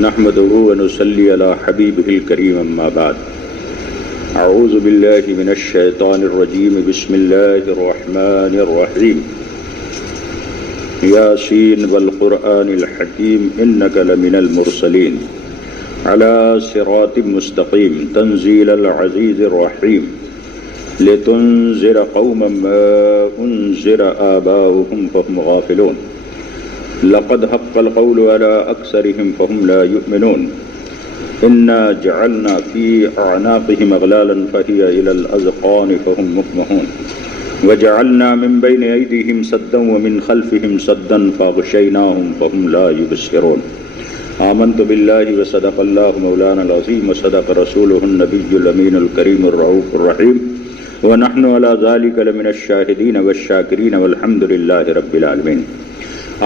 نحمده ونصلي على حبيبه الكريم أما بعد أعوذ بالله من الشيطان الرجيم بسم الله الرحمن الرحيم ياسين والقرآن الحكيم إنك لمن المرسلين على صراط مستقيم تنزيل العزيز الرحيم لتنذر قوما ما أنذر آباؤهم فهم غافلون لقد حق القول على أكثرهم فهم لا يؤمنون إنا جعلنا في أعناقهم أغلالا فهي إلى الأذقان فهم مقمحون وجعلنا من بين أيديهم سدا ومن خلفهم سدا فأغشيناهم فهم لا يبصرون آمنت بالله وصدق الله مولانا العظيم وصدق رسوله النبي الأمين الكريم الرؤوف الرحيم ونحن على ذلك لمن الشاهدين والشاكرين والحمد لله رب العالمين۔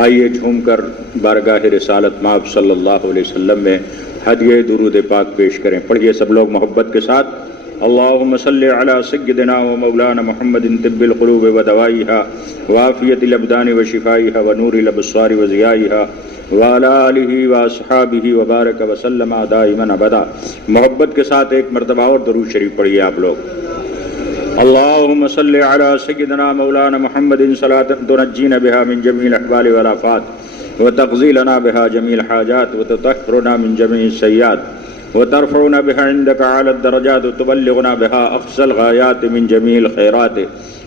آئیے جھوم کر بارگاہ رسالت مآب صلی اللہ علیہ وسلم میں ہدیہ درود پاک پیش کریں۔ پڑھیے سب لوگ محبت کے ساتھ۔ اللہم صلی علی سیدنا و مولانا محمد طب القلوب و دوائها وعافیت الابدان و شفائها و نور الابصار و ضیائها وعلی آلہ و اصحابہ وبارک وسلم دائما ابدا۔ محبت کے ساتھ ایک مرتبہ اور درود شریف پڑھیے آپ لوگ۔ اللهم صل على سيدنا مولانا محمد صلاة تنجينا بها من جميع الأحوال والآفات وتقضي لنا بها جميع الحاجات وتطهرنا من جميع السيئات وترفعنا بها عندك أعلى الدرجات وتبلغنا بها أقصى الغايات من جميع الخيرات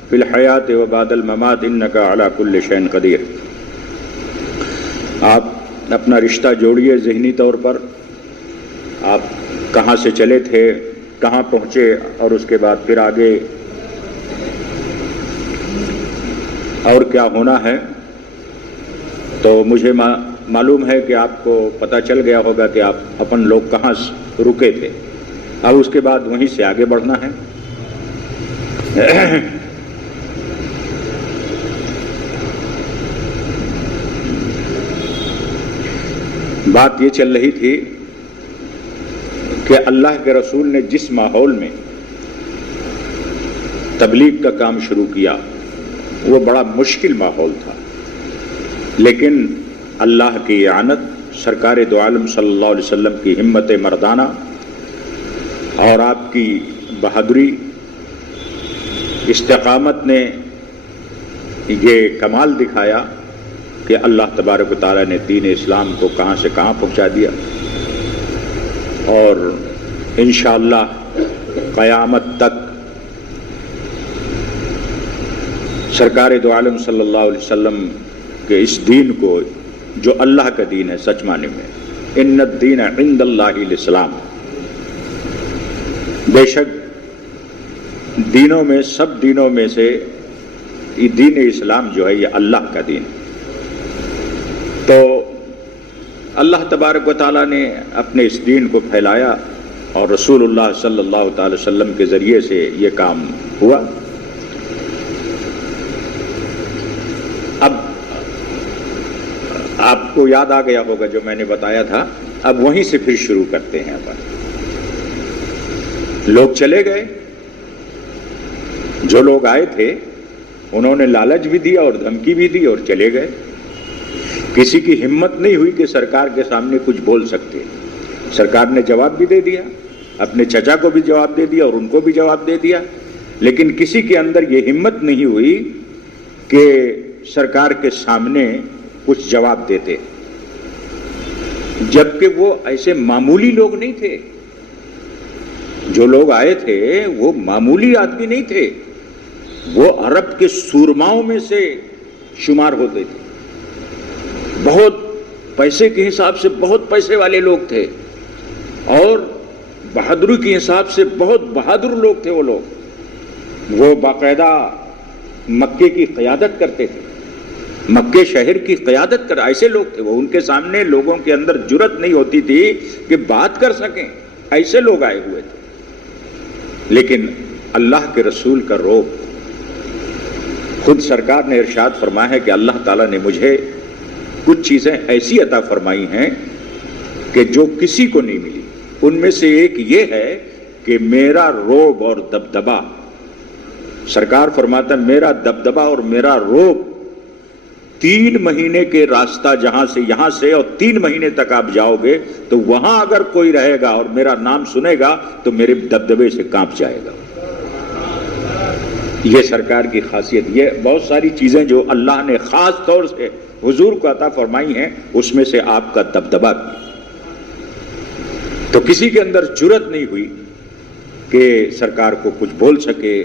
في الحياة وبعد الممات إنك على كل شيء قدير۔ آپ اپنا رشتہ جوڑیے ذہنی طور پر، آپ کہاں سے چلے تھے، کہاں پہنچے، اور اس کے بعد پھر آگے اور کیا ہونا ہے۔ تو مجھے معلوم ہے کہ آپ کو پتہ چل گیا ہوگا کہ آپ اپن لوگ کہاں رکے تھے، اب اس کے بعد وہیں سے آگے بڑھنا ہے۔ بات یہ چل رہی تھی کہ اللہ کے رسول نے جس ماحول میں تبلیغ کا کام شروع کیا وہ بڑا مشکل ماحول تھا، لیکن اللہ کی اعانت، سرکار دو عالم صلی اللہ علیہ وسلم کی ہمت مردانہ اور آپ کی بہادری، استقامت نے یہ کمال دکھایا کہ اللہ تبارک و تعالیٰ نے دین اسلام کو کہاں سے کہاں پہنچا دیا، اور انشاءاللہ قیامت تک سرکار دو عالم صلی اللہ علیہ وسلم کے اس دین کو، جو اللہ کا دین ہے سچ معنی میں، ان الدین عند اللہ الاسلام، بے شک دینوں میں، سب دینوں میں سے یہ دین اسلام جو ہے یہ اللہ کا دین۔ تو اللہ تبارک و تعالیٰ نے اپنے اس دین کو پھیلایا اور رسول اللہ صلی اللہ تعالی وسلم کے ذریعے سے یہ کام ہوا۔ اب آپ کو یاد آ گیا ہوگا جو میں نے بتایا تھا، اب وہیں سے پھر شروع کرتے ہیں۔ اپن لوگ چلے گئے، جو لوگ آئے تھے انہوں نے لالچ بھی دیا اور دھمکی بھی دی اور چلے گئے۔ کسی کی ہمت نہیں ہوئی کہ سرکار کے سامنے کچھ بول سکتے۔ سرکار نے جواب بھی دے دیا، اپنے چچا کو بھی جواب دے دیا اور ان کو بھی جواب دے دیا، لیکن کسی کے اندر یہ ہمت نہیں ہوئی کہ سرکار کے سامنے کچھ جواب دیتے، جبکہ وہ ایسے معمولی لوگ نہیں تھے۔ جو لوگ آئے تھے وہ معمولی آدمی نہیں تھے، وہ عرب کے سورماؤں میں سے شمار ہوتے تھے، بہت پیسے کے حساب سے بہت پیسے والے لوگ تھے، اور بہادری کے حساب سے بہت بہادر لوگ تھے۔ وہ لوگ وہ باقاعدہ مکے کی قیادت کرتے تھے، مکے شہر کی قیادت کر ایسے لوگ تھے وہ، ان کے سامنے لوگوں کے اندر جرت نہیں ہوتی تھی کہ بات کر سکیں، ایسے لوگ آئے ہوئے تھے۔ لیکن اللہ کے رسول کا روب، خود سرکار نے ارشاد فرمایا ہے کہ اللہ تعالیٰ نے مجھے کچھ چیزیں ایسی عطا فرمائی ہیں کہ جو کسی کو نہیں ملی۔ ان میں سے ایک یہ ہے کہ میرا روب اور دبدبا، سرکار فرماتا ہے میرا دبدبا اور میرا روب 3 مہینے کے راستہ جہاں سے یہاں سے اور 3 مہینے تک آپ جاؤ گے تو وہاں اگر کوئی رہے گا اور میرا نام سنے گا تو میرے دبدبے سے کانپ جائے گا. یہ سرکار کی خاصیت. یہ بہت ساری چیزیں جو اللہ نے خاص طور سے حضور کو عطا فرمائی ہیں، اس میں سے آپ کا دبدبا بھی. تو کسی کے اندر جرأت نہیں ہوئی کہ سرکار کو کچھ بول سکے،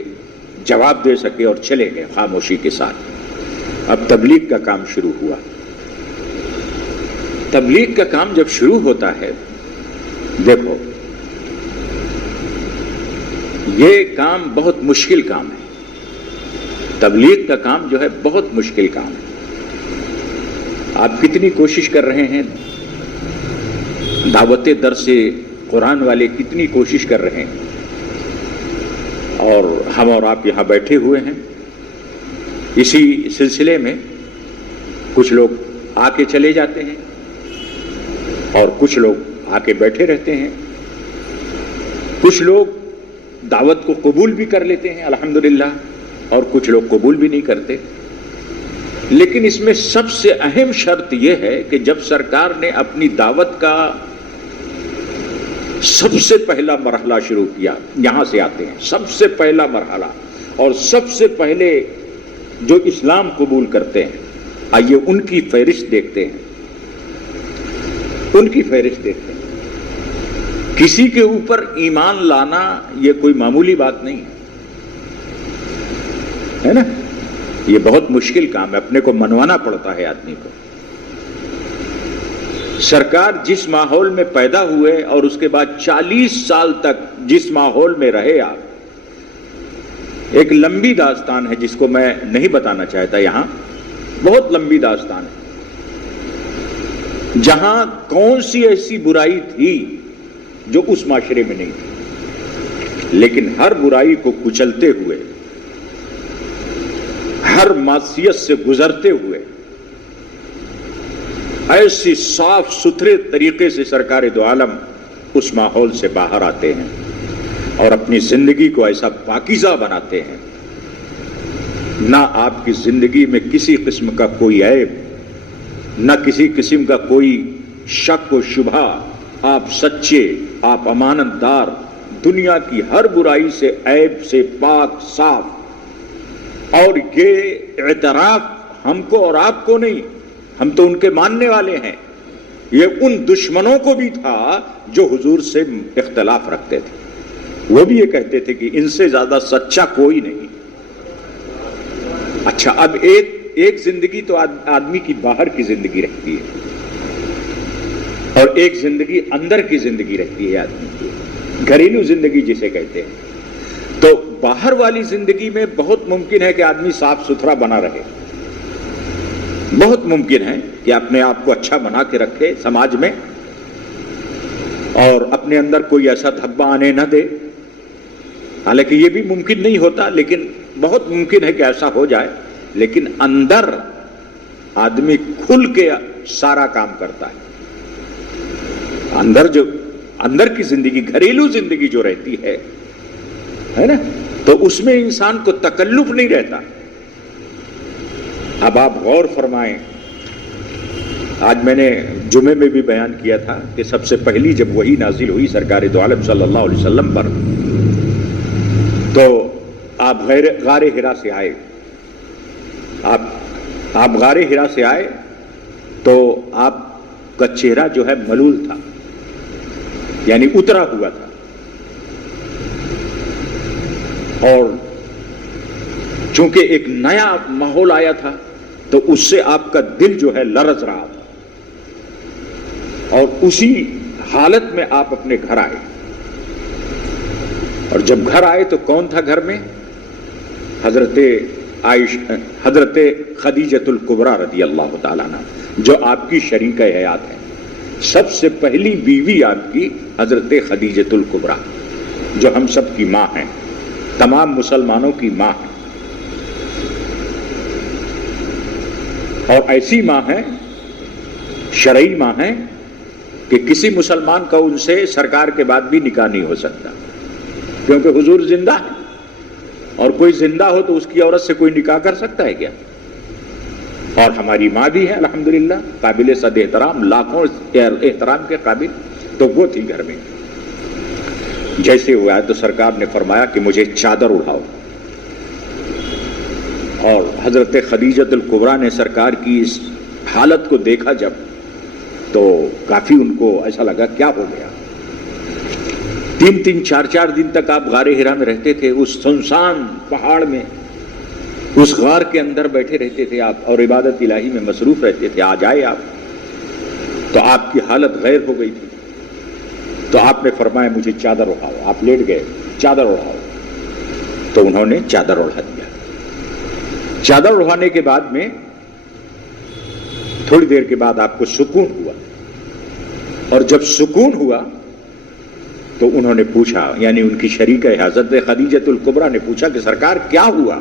جواب دے سکے، اور چلے گئے خاموشی کے ساتھ. اب تبلیغ کا کام شروع ہوا. تبلیغ کا کام جب شروع ہوتا ہے، دیکھو یہ کام بہت مشکل کام ہے. تبلیغ کا کام جو ہے بہت مشکل کام ہے. آپ کتنی کوشش کر رہے ہیں، دعوت درس قرآن والے کتنی کوشش کر رہے ہیں، اور ہم اور آپ یہاں بیٹھے ہوئے ہیں. اسی سلسلے میں کچھ لوگ آ کے چلے جاتے ہیں اور کچھ لوگ آ کے بیٹھے رہتے ہیں. کچھ لوگ دعوت کو قبول بھی کر لیتے ہیں الحمدللہ، اور کچھ لوگ قبول بھی نہیں کرتے. لیکن اس میں سب سے اہم شرط یہ ہے کہ جب سرکار نے اپنی دعوت کا سب سے پہلا مرحلہ شروع کیا، یہاں سے آتے ہیں، سب سے پہلا مرحلہ اور سب سے پہلے جو اسلام قبول کرتے ہیں، آئیے ان کی فہرست دیکھتے ہیں. ان کی فہرست دیکھتے ہیں. کسی کے اوپر ایمان لانا یہ کوئی معمولی بات نہیں ہے نا. یہ بہت مشکل کام ہے، اپنے کو منوانا پڑتا ہے آدمی کو. سرکار جس ماحول میں پیدا ہوئے اور اس کے بعد 40 سال تک جس ماحول میں رہے آپ، ایک لمبی داستان ہے جس کو میں نہیں بتانا چاہتا یہاں. بہت لمبی داستان ہے. جہاں کون سی ایسی برائی تھی جو اس معاشرے میں نہیں تھی، لیکن ہر برائی کو کچلتے ہوئے، ہر معصیت سے گزرتے ہوئے ایسی صاف ستھرے طریقے سے سرکار دو عالم اس ماحول سے باہر آتے ہیں اور اپنی زندگی کو ایسا پاکیزہ بناتے ہیں. نہ آپ کی زندگی میں کسی قسم کا کوئی عیب، نہ کسی قسم کا کوئی شک و شبہ. آپ سچے، آپ امانت دار، دنیا کی ہر برائی سے، عیب سے پاک صاف. اور یہ اعتراف ہم کو اور آپ کو نہیں، ہم تو ان کے ماننے والے ہیں. یہ ان دشمنوں کو بھی تھا جو حضور سے اختلاف رکھتے تھے. وہ بھی یہ کہتے تھے کہ ان سے زیادہ سچا کوئی نہیں. اچھا، اب ایک زندگی تو آدمی کی باہر کی زندگی رہتی ہے اور ایک زندگی اندر کی زندگی رہتی ہے آدمی کی، گھریلو زندگی جسے کہتے ہیں. تو باہر والی زندگی میں بہت ممکن ہے کہ آدمی صاف ستھرا بنا رہے، بہت ممکن ہے کہ اپنے آپ کو اچھا بنا کے رکھے سماج میں اور اپنے اندر کوئی ایسا دھبا آنے نہ دے. حالانکہ یہ بھی ممکن نہیں ہوتا، لیکن بہت ممکن ہے کہ ایسا ہو جائے. لیکن اندر آدمی کھل کے سارا کام کرتا ہے. اندر کی زندگی، گھریلو زندگی جو رہتی ہے نا، تو اس میں انسان کو تکلف نہیں رہتا. اب آپ غور فرمائیں، آج میں نے جمعے میں بھی بیان کیا تھا کہ سب سے پہلی جب وحی نازل ہوئی سرکار دو عالم صلی اللہ علیہ وسلم پر، تو آپ غار حرا سے آئے. آپ غار حرا سے آئے تو آپ کا چہرہ جو ہے ملول تھا، یعنی اترا ہوا تھا، اور چونکہ ایک نیا ماحول آیا تھا تو اس سے آپ کا دل جو ہے لرز رہا تھا. اور اسی حالت میں آپ اپنے گھر آئے. اور جب گھر آئے تو کون تھا گھر میں؟ حضرت خدیجۃ الکبریٰ رضی اللہ تعالیٰ عنہ، جو آپ کی شریکہ حیات ہے. سب سے پہلی بیوی آپ کی حضرت خدیجۃ الکبریٰ، جو ہم سب کی ماں ہیں، تمام مسلمانوں کی ماں ہیں. اور ایسی ماں ہے، شرعی ماں ہے، کہ کسی مسلمان کا ان سے سرکار کے بعد بھی نکاح نہیں ہو سکتا، کیونکہ حضور زندہ ہے. اور کوئی زندہ ہو تو اس کی عورت سے کوئی نکاح کر سکتا ہے کیا؟ اور ہماری ماں بھی ہے الحمدللہ قابل صد احترام، لاکھوں احترام کے قابل، تو وہ تھی گھر میں۔ جیسے ہوا تو سرکار نے فرمایا کہ مجھے چادر اڑاؤ، اور حضرت خدیجہ الکبریٰ نے سرکار کی اس حالت کو دیکھا جب، تو کافی ان کو ایسا لگا کیا ہو گیا۔ 3-3 4-4 دن تک آپ غار حرا میں رہتے تھے، اس سنسان پہاڑ میں، اس غار کے اندر بیٹھے رہتے تھے آپ، اور عبادت الہی میں مصروف رہتے تھے۔ آج آئے آپ تو آپ کی حالت غیر ہو گئی تھی، تو آپ نے فرمایا مجھے چادر اڑاؤ۔ آپ لیٹ گئے، چادر اڑاؤ، تو انہوں نے چادر اڑا دیا۔ چادر اڑانے کے بعد میں تھوڑی دیر کے بعد آپ کو سکون ہوا، اور جب سکون ہوا تو انہوں نے پوچھا، یعنی ان کی شریکہ حضرت خدیجہ الکبریٰ نے پوچھا کہ سرکار کیا ہوا؟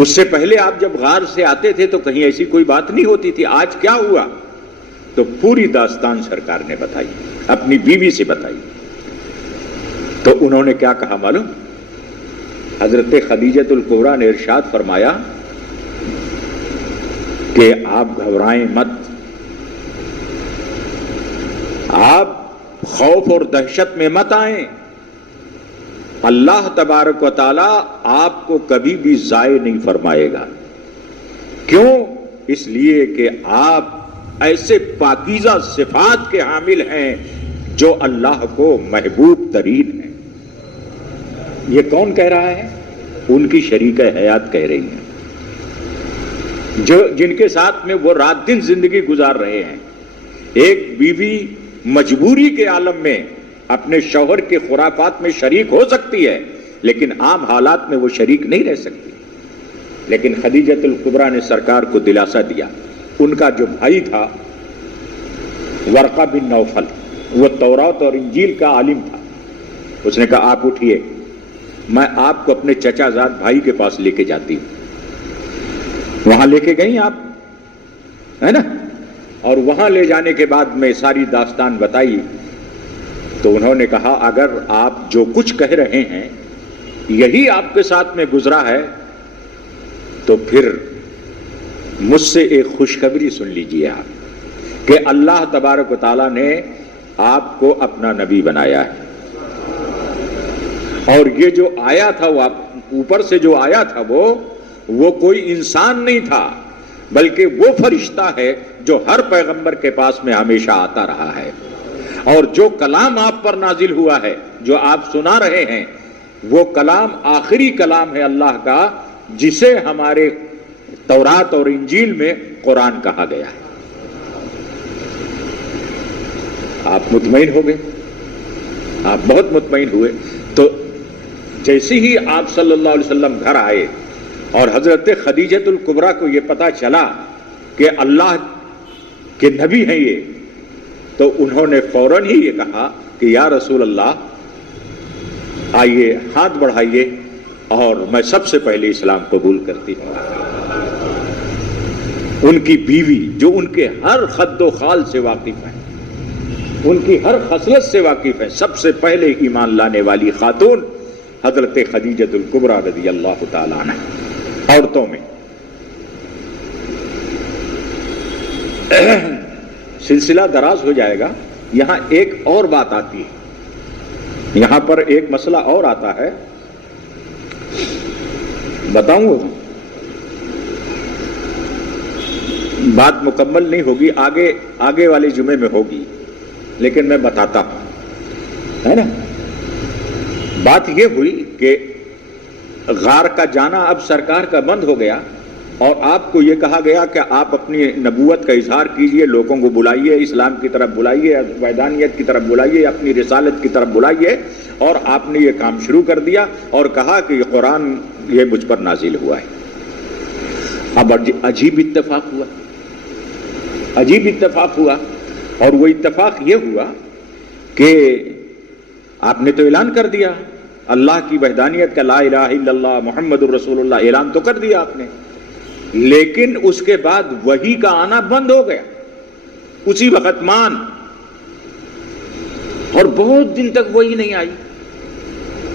اس سے پہلے آپ جب غار سے آتے تھے تو کہیں ایسی کوئی بات نہیں ہوتی تھی، آج کیا ہوا؟ تو پوری داستان سرکار نے بتائی، اپنی بیوی سے بتائی۔ تو انہوں نے کیا کہا معلوم؟ حضرت خدیجہ الکبریٰ نے ارشاد فرمایا کہ آپ گھبرائیں مت، آپ خوف اور دہشت میں مت آئیں، اللہ تبارک و تعالی آپ کو کبھی بھی ضائع نہیں فرمائے گا۔ کیوں؟ اس لیے کہ آپ ایسے پاکیزہ صفات کے حامل ہیں جو اللہ کو محبوب ترین ہیں۔ یہ کون کہہ رہا ہے؟ ان کی شریکہ حیات کہہ رہی ہیں، جن کے ساتھ میں وہ رات دن زندگی گزار رہے ہیں۔ ایک بیوی مجبوری کے عالم میں اپنے شوہر کے خرافات میں شریک ہو سکتی ہے، لیکن عام حالات میں وہ شریک نہیں رہ سکتی۔ لیکن خدیجہ الکبریٰ نے سرکار کو دلاسا دیا۔ ان کا جو بھائی تھا ورقہ بن نوفل، وہ تورات اور انجیل کا عالم تھا، اس نے کہا آپ اٹھیے، میں آپ کو اپنے چچا زاد بھائی کے پاس لے کے جاتی ہوں۔ وہاں لے کے گئی آپ، ہے نا؟ اور وہاں لے جانے کے بعد میں ساری داستان بتائی، تو انہوں نے کہا اگر آپ جو کچھ کہہ رہے ہیں یہی آپ کے ساتھ میں گزرا ہے تو پھر مجھ سے ایک خوشخبری سن لیجئے آپ کہ اللہ تبارک و تعالیٰ نے آپ کو اپنا نبی بنایا ہے، اور یہ جو آیا تھا وہ اوپر سے جو آیا تھا وہ کوئی انسان نہیں تھا، بلکہ وہ فرشتہ ہے جو ہر پیغمبر کے پاس میں ہمیشہ آتا رہا ہے، اور جو کلام آپ پر نازل ہوا ہے، جو آپ سنا رہے ہیں، وہ کلام آخری کلام ہے اللہ کا، جسے ہمارے تورات اور انجیل میں قرآن کہا گیا ہے۔ آپ مطمئن ہو گئے، آپ بہت مطمئن ہوئے۔ تو جیسے ہی آپ صلی اللہ علیہ وسلم گھر آئے اور حضرت خدیجہ الکبریٰ کو یہ پتا چلا کہ اللہ کے نبی ہیں یہ، تو انہوں نے فوراً ہی یہ کہا کہ یا رسول اللہ آئیے، ہاتھ بڑھائیے اور میں سب سے پہلے اسلام قبول کرتی ہوں۔ ان کی بیوی جو ان کے ہر خد و خال سے واقف ہے، ان کی ہر خصلت سے واقف ہے، سب سے پہلے ایمان لانے والی خاتون حضرت خدیجہ الکبریٰ رضی اللہ تعالیٰ عنہ۔ عورتوں میں سلسلہ دراز ہو جائے گا، یہاں ایک اور بات آتی ہے، یہاں پر ایک مسئلہ اور آتا ہے، بتاؤں گا، بات مکمل نہیں ہوگی، آگے والے جمعے میں ہوگی، لیکن میں بتاتا ہوں، ہے نا؟ بات یہ ہوئی کہ غار کا جانا اب سرکار کا بند ہو گیا، اور آپ کو یہ کہا گیا کہ آپ اپنی نبوت کا اظہار کیجئے، لوگوں کو بلائیے، اسلام کی طرف بلائیے، وحدانیت کی طرف بلائیے، اپنی رسالت کی طرف بلائیے، اور آپ نے یہ کام شروع کر دیا اور کہا کہ یہ قرآن یہ مجھ پر نازل ہوا ہے۔ اب عجیب اتفاق ہوا، عجیب اتفاق ہوا، اور وہ اتفاق یہ ہوا کہ آپ نے تو اعلان کر دیا اللہ کی وحدانیت کا، لا الہ الا اللہ محمد الرسول اللہ، اعلان تو کر دیا آپ نے، لیکن اس کے بعد وحی کا آنا بند ہو گیا، اسی وقت مان، اور بہت دن تک وحی نہیں آئی۔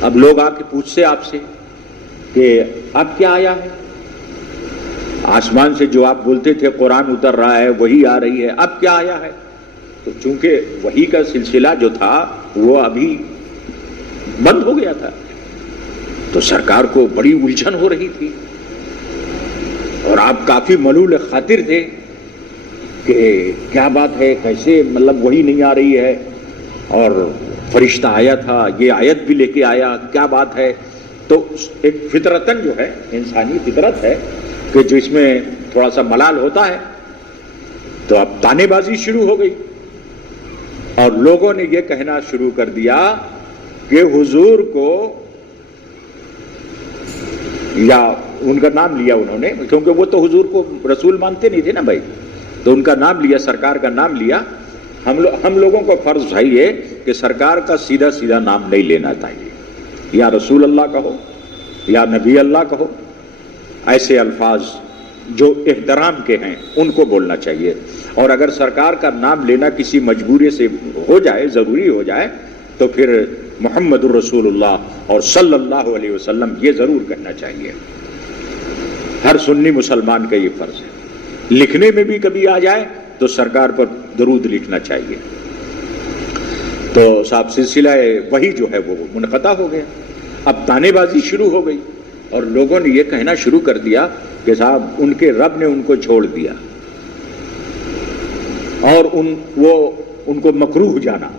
اب لوگ آ کے پوچھتے آپ سے کہ اب کیا آیا ہے؟ آسمان سے جو آپ بولتے تھے قرآن اتر رہا ہے، وہی آ رہی ہے، اب کیا آیا ہے؟ تو چونکہ وحی کا سلسلہ جو تھا وہ ابھی بند ہو گیا تھا، تو سرکار کو بڑی الجھن ہو رہی تھی، اور آپ کافی ملول خاطر تھے کہ کیا بات ہے، کیسے مطلب وہی نہیں آ رہی ہے، اور فرشتہ آیا تھا، یہ آیت بھی لے کے آیا، کیا بات ہے؟ تو ایک فطرتاً جو ہے، انسانی فطرت ہے کہ جو اس میں تھوڑا سا ملال ہوتا ہے، تو اب تانے بازی شروع ہو گئی، اور لوگوں نے یہ کہنا شروع کر دیا کہ حضور کو، یا ان کا نام لیا انہوں نے، کیونکہ وہ تو حضور کو رسول مانتے نہیں تھے نا بھائی، تو ان کا نام لیا، سرکار کا نام لیا۔ ہم لوگوں کو فرض بھائی ہے کہ سرکار کا سیدھا سیدھا نام نہیں لینا چاہیے، یا رسول اللہ کہو یا نبی اللہ کہو، ایسے الفاظ جو احترام کے ہیں ان کو بولنا چاہیے، اور اگر سرکار کا نام لینا کسی مجبوری سے ہو جائے، ضروری ہو جائے، تو پھر محمد الرسول اللہ اور صلی اللہ علیہ وسلم یہ ضرور کہنا چاہیے۔ ہر سنی مسلمان کا یہ فرض ہے، لکھنے میں بھی کبھی آ جائے تو سرکار پر درود لکھنا چاہیے۔ تو صاحب سلسلہ وہی جو ہے وہ منقطع ہو گیا، اب تانے بازی شروع ہو گئی، اور لوگوں نے یہ کہنا شروع کر دیا کہ صاحب ان کے رب نے ان کو چھوڑ دیا، اور ان کو مکروہ جانا،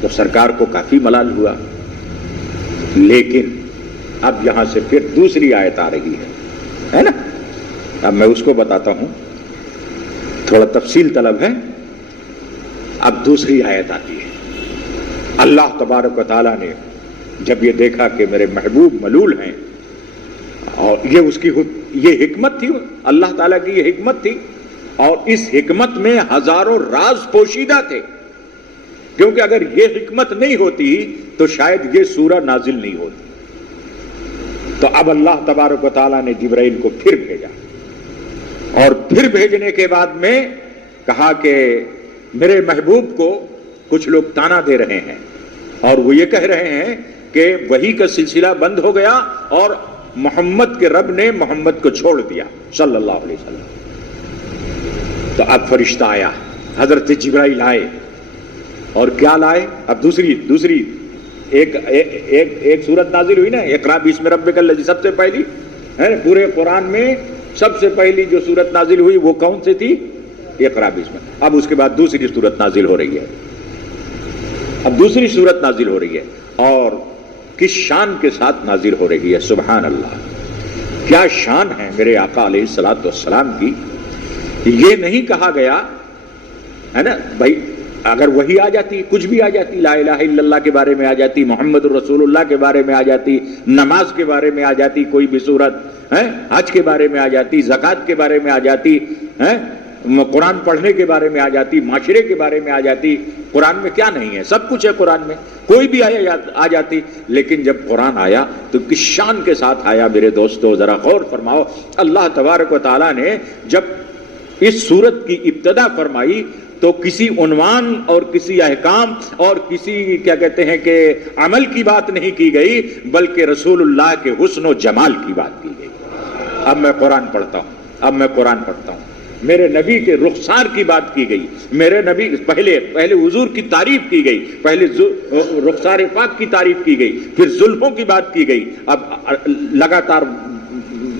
تو سرکار کو کافی ملال ہوا۔ لیکن اب یہاں سے پھر دوسری آیت آ رہی ہے نا، اب میں اس کو بتاتا ہوں، تھوڑا تفصیل طلب ہے۔ اب دوسری آیت آتی ہے، اللہ تبارک و تعالیٰ نے جب یہ دیکھا کہ میرے محبوب ملول ہیں، اور یہ حکمت تھی، اللہ تعالیٰ کی یہ حکمت تھی، اور اس حکمت میں ہزاروں راز پوشیدہ تھے، کیونکہ اگر یہ حکمت نہیں ہوتی تو شاید یہ سورہ نازل نہیں ہوتی۔ تو اب اللہ تبارک و تعالیٰ نے جبرائیل کو پھر بھیجا، اور پھر بھیجنے کے بعد میں کہا کہ میرے محبوب کو کچھ لوگ تانا دے رہے ہیں، اور وہ یہ کہہ رہے ہیں کہ وحی کا سلسلہ بند ہو گیا، اور محمد کے رب نے محمد کو چھوڑ دیا صلی اللہ علیہ وسلم۔ تو اب فرشتہ آیا، حضرت جبرائیل آئے، اور کیا لائے؟ اب دوسری ایک سورت نازل ہوئی نا، اقرا باسم ربک الذی، سب سے پہلی ہے پورے قرآن میں سب سے پہلی جو سورت نازل ہوئی وہ کون سی تھی؟ اقرا باسم۔ اب اس کے بعد دوسری سورت نازل ہو رہی ہے، اب دوسری سورت نازل ہو رہی ہے، اور کس شان کے ساتھ نازل ہو رہی ہے، سبحان اللہ، کیا شان ہے میرے آقا علیہ الصلوۃ والسلام کی۔ یہ نہیں کہا گیا ہے نا بھائی، اگر وہی آ جاتی، کچھ بھی آ جاتی، لا الہ الا اللہ کے بارے میں آ جاتی، محمد الرسول اللہ کے بارے میں آ جاتی، نماز کے بارے میں آ جاتی، کوئی بھی صورت ہے، حج کے بارے میں آ جاتی، زکوٰۃ کے بارے میں آ جاتی ہے، قرآن پڑھنے کے بارے میں آ جاتی، معاشرے کے بارے میں آ جاتی، قرآن میں کیا نہیں ہے، سب کچھ ہے قرآن میں، کوئی بھی آ جاتی، لیکن جب قرآن آیا تو کس شان کے ساتھ آیا میرے دوستو، ذرا غور فرماؤ۔ اللہ تبارک و تعالیٰ نے جب اس سورت کی ابتدا فرمائی تو کسی عنوان اور کسی احکام اور کسی کیا کہتے ہیں کہ عمل کی بات نہیں کی گئی، بلکہ رسول اللہ کے حسن و جمال کی بات کی گئی۔ اب میں قرآن پڑھتا ہوں، میرے نبی کے رخسار کی بات کی گئی، میرے نبی پہلے حضور کی تعریف کی گئی، پہلے رخسار پاک کی تعریف کی گئی، پھر زلفوں کی بات کی گئی، اب لگاتار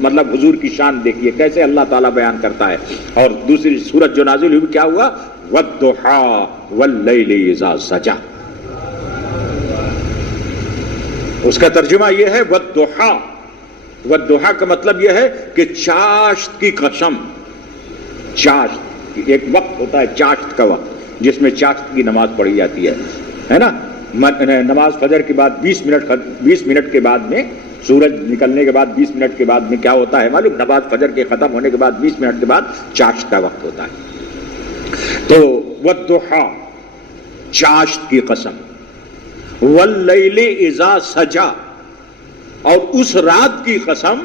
مطلب حضور کی شان دیکھیے کیسے اللہ تعالیٰ بیان کرتا ہے۔ اور دوسری سورت جو نازل ہوئی کیا ہوا؟ وَالضُّحَىٰ وَاللَّيْلِ إِذَا سَجَىٰ، اس کا ترجمہ یہ ہے وَالضُّحَىٰ۔ وَالضُّحَىٰ کا مطلب یہ ہے کہ چاشت کی قسم، چاشت ایک وقت ہوتا ہے، چاشت کا وقت جس میں چاشت کی نماز پڑھی جاتی ہے نا، نماز فجر کے بعد 20 منٹ کے بعد میں، سورج نکلنے کے بعد 20 منٹ کے بعد میں کیا ہوتا ہے معلوم؟ نماز فجر کے ختم ہونے کے بعد 20 منٹ کے بعد چاشت کا وقت ہوتا ہے۔ تو والضحیٰ، چاشت کی قسم، واللیل اذا سجا، اور اس رات کی قسم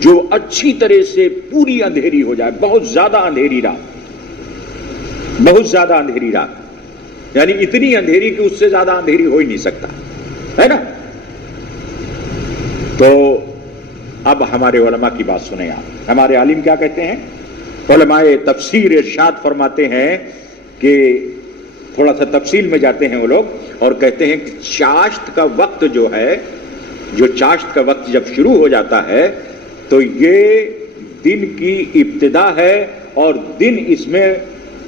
جو اچھی طرح سے پوری اندھیری ہو جائے، بہت زیادہ اندھیری رات، یعنی اتنی اندھیری کہ اس سے زیادہ اندھیری ہو ہی نہیں سکتا ہے نا۔ تو اب ہمارے علماء کی بات سنیں آپ. ہمارے عالم کیا کہتے ہیں؟ علماء تفسیر ارشاد فرماتے ہیں کہ تھوڑا سا تفصیل میں جاتے ہیں وہ لوگ اور کہتے ہیں کہ چاشت کا وقت جو ہے، جو چاشت کا وقت جب شروع ہو جاتا ہے تو یہ دن کی ابتدا ہے اور دن اس میں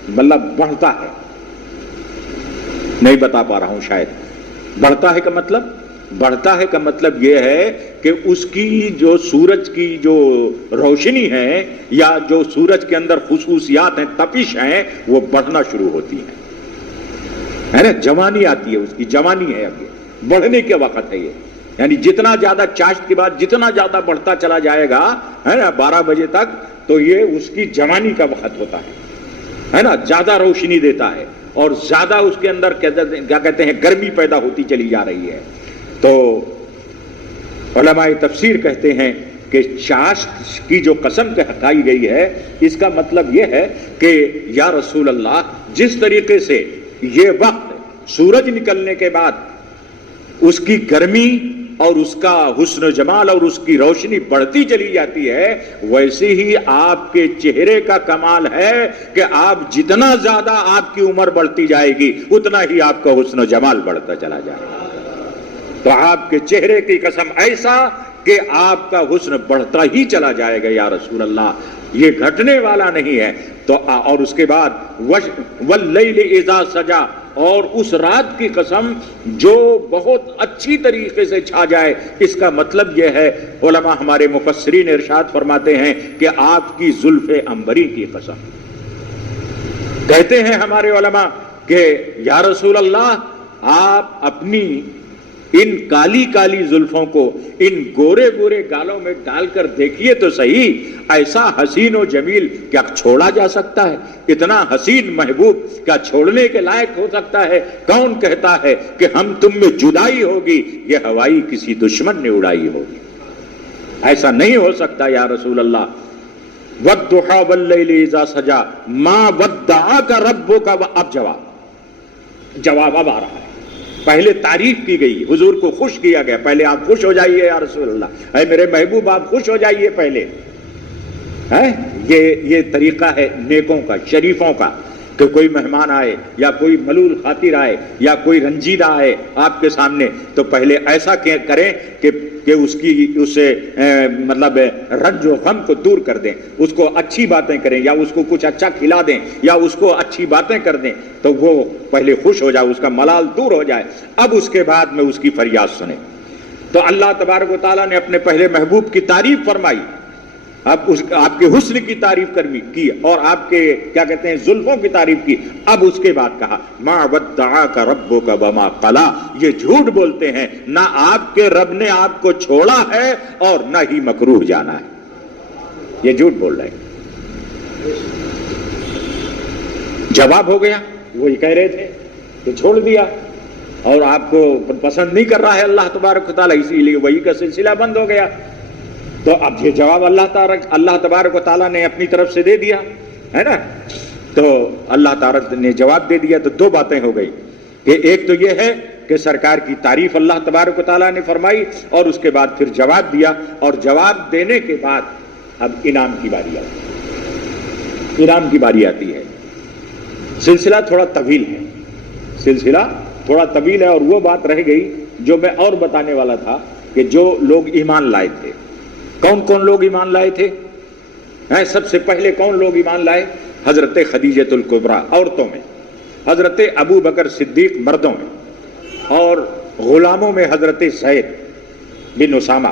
مطلب بڑھتا ہے. نہیں بتا پا رہا ہوں شاید. بڑھتا ہے کا مطلب، بڑھتا ہے کا مطلب یہ ہے کہ اس کی جو سورج کی جو روشنی ہے یا جو سورج کے اندر خصوصیات ہیں، تپش ہیں، وہ بڑھنا شروع ہوتی ہیں، ہے نا. جوانی آتی ہے، اس کی جوانی ہے، اب یہ بڑھنے کے وقت ہے یہ. یعنی جتنا زیادہ چاشت کے بعد جتنا زیادہ بڑھتا چلا جائے گا، ہے نا، 12 بجے تک، تو یہ اس کی جوانی کا وقت ہوتا ہے نا. زیادہ روشنی دیتا ہے اور زیادہ اس کے اندر کیا کہتے ہیں گرمی پیدا ہوتی چلی جا رہی ہے. تو علماء تفسیر کہتے ہیں کہ چاشت کی جو قسم کہائی گئی ہے، اس کا مطلب یہ ہے کہ یا رسول اللہ، جس طریقے سے یہ وقت سورج نکلنے کے بعد اس کی گرمی اور اس کا حسن و جمال اور اس کی روشنی بڑھتی چلی جاتی ہے، ویسے ہی آپ کے چہرے کا کمال ہے کہ آپ جتنا زیادہ آپ کی عمر بڑھتی جائے گی اتنا ہی آپ کا حسن و جمال بڑھتا چلا جائے گا. تو آپ کے چہرے کی قسم ایسا کہ آپ کا حسن بڑھتا ہی چلا جائے گا یا رسول اللہ، یہ گھٹنے والا نہیں ہے. تو اور اس کے بعد واللیل اذا سجا، اور اس رات کی قسم جو بہت اچھی طریقے سے چھا جائے. اس کا مطلب یہ ہے، علماء ہمارے مفسرین ارشاد فرماتے ہیں کہ آپ کی زلف عنبری کی قسم. کہتے ہیں ہمارے علماء کہ یا رسول اللہ، آپ اپنی ان کالی کالی زلفوں کو ان گورے گورے گالوں میں ڈال کر دیکھیے تو صحیح، ایسا حسین و جمیل کیا چھوڑا جا سکتا ہے؟ اتنا حسین محبوب کیا چھوڑنے کے لائق ہو سکتا ہے؟ کون کہتا ہے کہ ہم تم میں جدائی ہوگی، یہ ہوائی کسی دشمن نے اڑائی ہوگی؟ ایسا نہیں ہو سکتا یا رسول اللہ. والضحی واللیل اذا سجا ما ودعاک ربک. اب جواب اب آ رہا ہے. پہلے تعریف کی گئی، حضور کو خوش کیا گیا، پہلے آپ خوش ہو جائیے یا رسول اللہ، اے میرے محبوب آپ خوش ہو جائیے پہلے. یہ طریقہ ہے نیکوں کا، شریفوں کا، کہ کوئی مہمان آئے یا کوئی ملول خاطر آئے یا کوئی رنجیدہ آئے آپ کے سامنے تو پہلے ایسا کریں کہ اس سے مطلب رنج و غم کو دور کر دیں، اس کو اچھی باتیں کریں یا اس کو کچھ اچھا کھلا دیں یا اس کو اچھی باتیں کر دیں تو وہ پہلے خوش ہو جائے، اس کا ملال دور ہو جائے. اب اس کے بعد میں اس کی فریاد سنیں. تو اللہ تبارک و تعالیٰ نے اپنے پہلے محبوب کی تعریف فرمائی، اب آپ کے حسن کی تعریف کی اور آپ کے کیا کہتے ہیں زلفوں کی تعریف کی. اب اس کے بعد کہا ما ودعاک ربک وما قلی. یہ جھوٹ بولتے ہیں، نہ آپ کے رب نے آپ کو چھوڑا ہے اور نہ ہی مکروہ جانا ہے. یہ جھوٹ بول رہے ہیں. جواب ہو گیا. وہی کہہ رہے تھے کہ چھوڑ دیا اور آپ کو پسند نہیں کر رہا ہے اللہ تبارک و تعالیٰ، اسی لیے وہی کا سلسلہ بند ہو گیا. تو اب یہ جواب اللہ تبارک و تعالیٰ نے اپنی طرف سے دے دیا ہے نا. تو اللہ تعالیٰ نے جواب دے دیا. تو دو باتیں ہو گئی کہ ایک تو یہ ہے کہ سرکار کی تعریف اللہ تبارک و تعالیٰ نے فرمائی اور اس کے بعد پھر جواب دیا، اور جواب دینے کے بعد اب انعام کی باری آتی ہے. انعام کی باری آتی ہے. سلسلہ تھوڑا طویل ہے، سلسلہ تھوڑا طویل ہے. اور وہ بات رہ گئی جو میں اور بتانے والا تھا کہ جو لوگ ایمان لائے تھے، کون کون لوگ ایمان لائے تھے؟ سب سے پہلے کون لوگ ایمان لائے؟ حضرت خدیجۃ الکبریٰ عورتوں میں، حضرت ابو بکر صدیق مردوں میں، اور غلاموں میں حضرت زید بن اسامہ،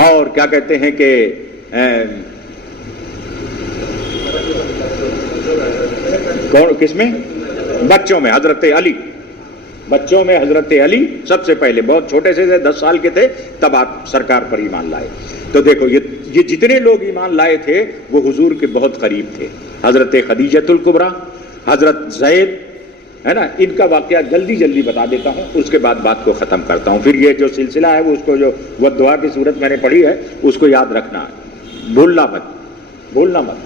اور کیا کہتے ہیں کہ کس میں؟ بچوں میں حضرت علی. بچوں میں حضرت علی سب سے پہلے، بہت چھوٹے سے 10 سال کے تھے تب آپ سرکار پر ایمان لائے. تو دیکھو یہ جتنے لوگ ایمان لائے تھے وہ حضور کے بہت قریب تھے. حضرت خدیجۃ الکبریٰ، حضرت زید، ہے نا. ان کا واقعہ جلدی بتا دیتا ہوں، اس کے بعد بات کو ختم کرتا ہوں. پھر یہ جو سلسلہ ہے وہ اس کو جو وہ دعا کی صورت میں نے پڑھی ہے اس کو یاد رکھنا، بھولنا مت.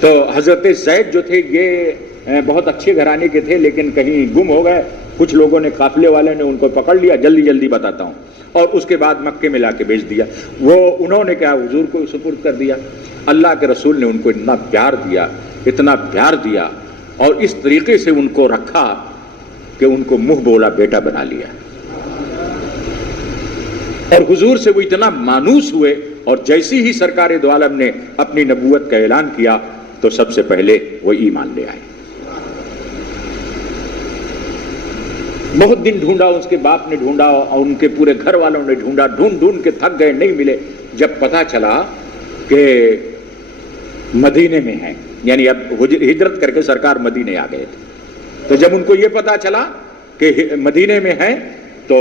تو حضرت زید جو تھے یہ بہت اچھے گھرانے کے تھے لیکن کہیں گم ہو گئے کچھ لوگوں نے قافلے والے نے ان کو پکڑ لیا، جلدی جلدی بتاتا ہوں، اور اس کے بعد مکے میں لا کے بیچ دیا۔ وہ انہوں نے کیا حضور کو سپرد کر دیا۔ اللہ کے رسول نے ان کو اتنا پیار دیا، اتنا پیار دیا، اور اس طریقے سے ان کو رکھا کہ ان کو منہ بولا بیٹا بنا لیا، اور حضور سے وہ اتنا مانوس ہوئے، اور جیسی ہی سرکار دو عالم نے اپنی نبوت کا اعلان کیا تو سب سے پہلے وہ ایمان لے آئے۔ بہت دن ڈھونڈا، اس کے باپ نے ڈھونڈا اور ان کے پورے گھر والوں نے ڈھونڈا، ڈھونڈ ڈھونڈ کے تھک گئے، نہیں ملے۔ جب پتا چلا کہ مدینے میں ہیں، یعنی اب ہجرت کر کے سرکار مدینے آ گئے تھے، تو جب ان کو یہ پتا چلا کہ مدینے میں ہیں تو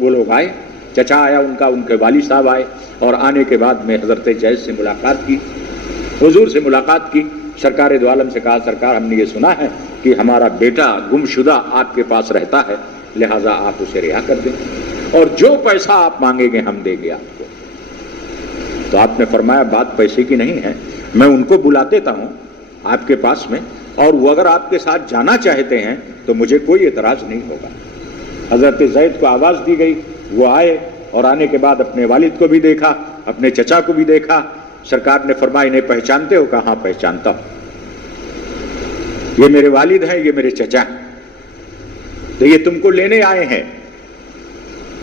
وہ لوگ آئے، چچا آیا ان کا، ان کے والد صاحب آئے، اور آنے کے بعد میں حضرت جیش سے ملاقات کی، حضور سے ملاقات کی، سرکار دو عالم سے کہا سرکار ہم نے یہ سنا ہے کہ ہمارا بیٹا گم شدہ آپ کے پاس رہتا ہے، لہٰذا آپ اسے رہا کر دیں، اور جو پیسہ آپ مانگیں گے ہم دیں گے آپ کو۔ تو آپ نے فرمایا بات پیسے کی نہیں ہے، میں ان کو بلا دیتا ہوں آپ کے پاس میں، اور وہ اگر آپ کے ساتھ جانا چاہتے ہیں تو مجھے کوئی اعتراض نہیں ہوگا۔ حضرت زید کو آواز دی گئی، وہ آئے، اور آنے کے بعد اپنے والد کو بھی دیکھا، اپنے چچا کو بھی دیکھا۔ سرکار نے فرمایا انہیں پہچانتے ہو؟ کہاں پہچانتا ہوں، یہ میرے والد ہیں، یہ میرے چچا ہیں، تو یہ تم کو لینے آئے ہیں،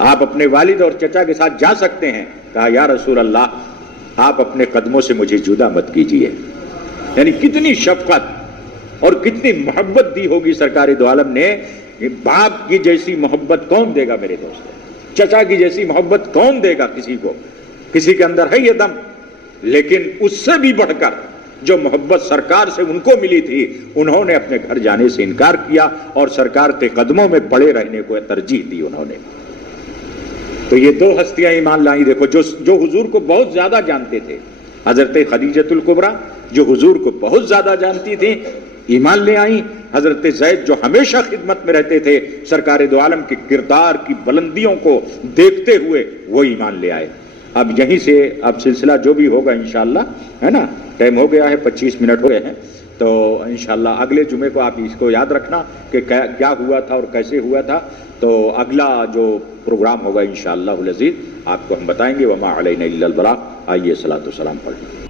آپ اپنے والد اور چچا کے ساتھ جا سکتے ہیں۔ کہا یا رسول اللہ آپ اپنے قدموں سے مجھے جدا مت کیجیے۔ یعنی کتنی شفقت اور کتنی محبت دی ہوگی سرکار دو عالم نے۔ باپ کی جیسی محبت کون دے گا میرے دوست، چچا کی جیسی محبت کون دے گا کسی کو؟ کسی کے اندر ہے یہ دم؟ لیکن اس سے بھی بڑھ کر جو محبت سرکار سے ان کو ملی تھی، انہوں نے اپنے گھر جانے سے انکار کیا اور سرکار کے قدموں میں پڑے رہنے کو ترجیح دی انہوں نے۔ تو یہ دو ہستیاں ایمان لائیں، دیکھو جو حضور کو بہت زیادہ جانتے تھے، حضرت خدیجۃ الکبریٰ جو حضور کو بہت زیادہ جانتی تھیں، ایمان لے آئیں۔ حضرت زید جو ہمیشہ خدمت میں رہتے تھے، سرکار دو عالم کے کردار کی بلندیوں کو دیکھتے ہوئے وہ ایمان لے آئے۔ اب یہیں سے اب سلسلہ جو بھی ہوگا انشاءاللہ، ہے نا، ٹائم ہو گیا ہے، 25 منٹ ہو گئے ہیں، تو انشاءاللہ اگلے جمعے کو آپ اس کو یاد رکھنا کہ کیا ہوا تھا اور کیسے ہوا تھا۔ تو اگلا جو پروگرام ہوگا انشاءاللہ العزیز آپ کو ہم بتائیں گے۔ وما علینا الا البلاغ۔ آئیے صلاۃ و سلام پڑھ لیں۔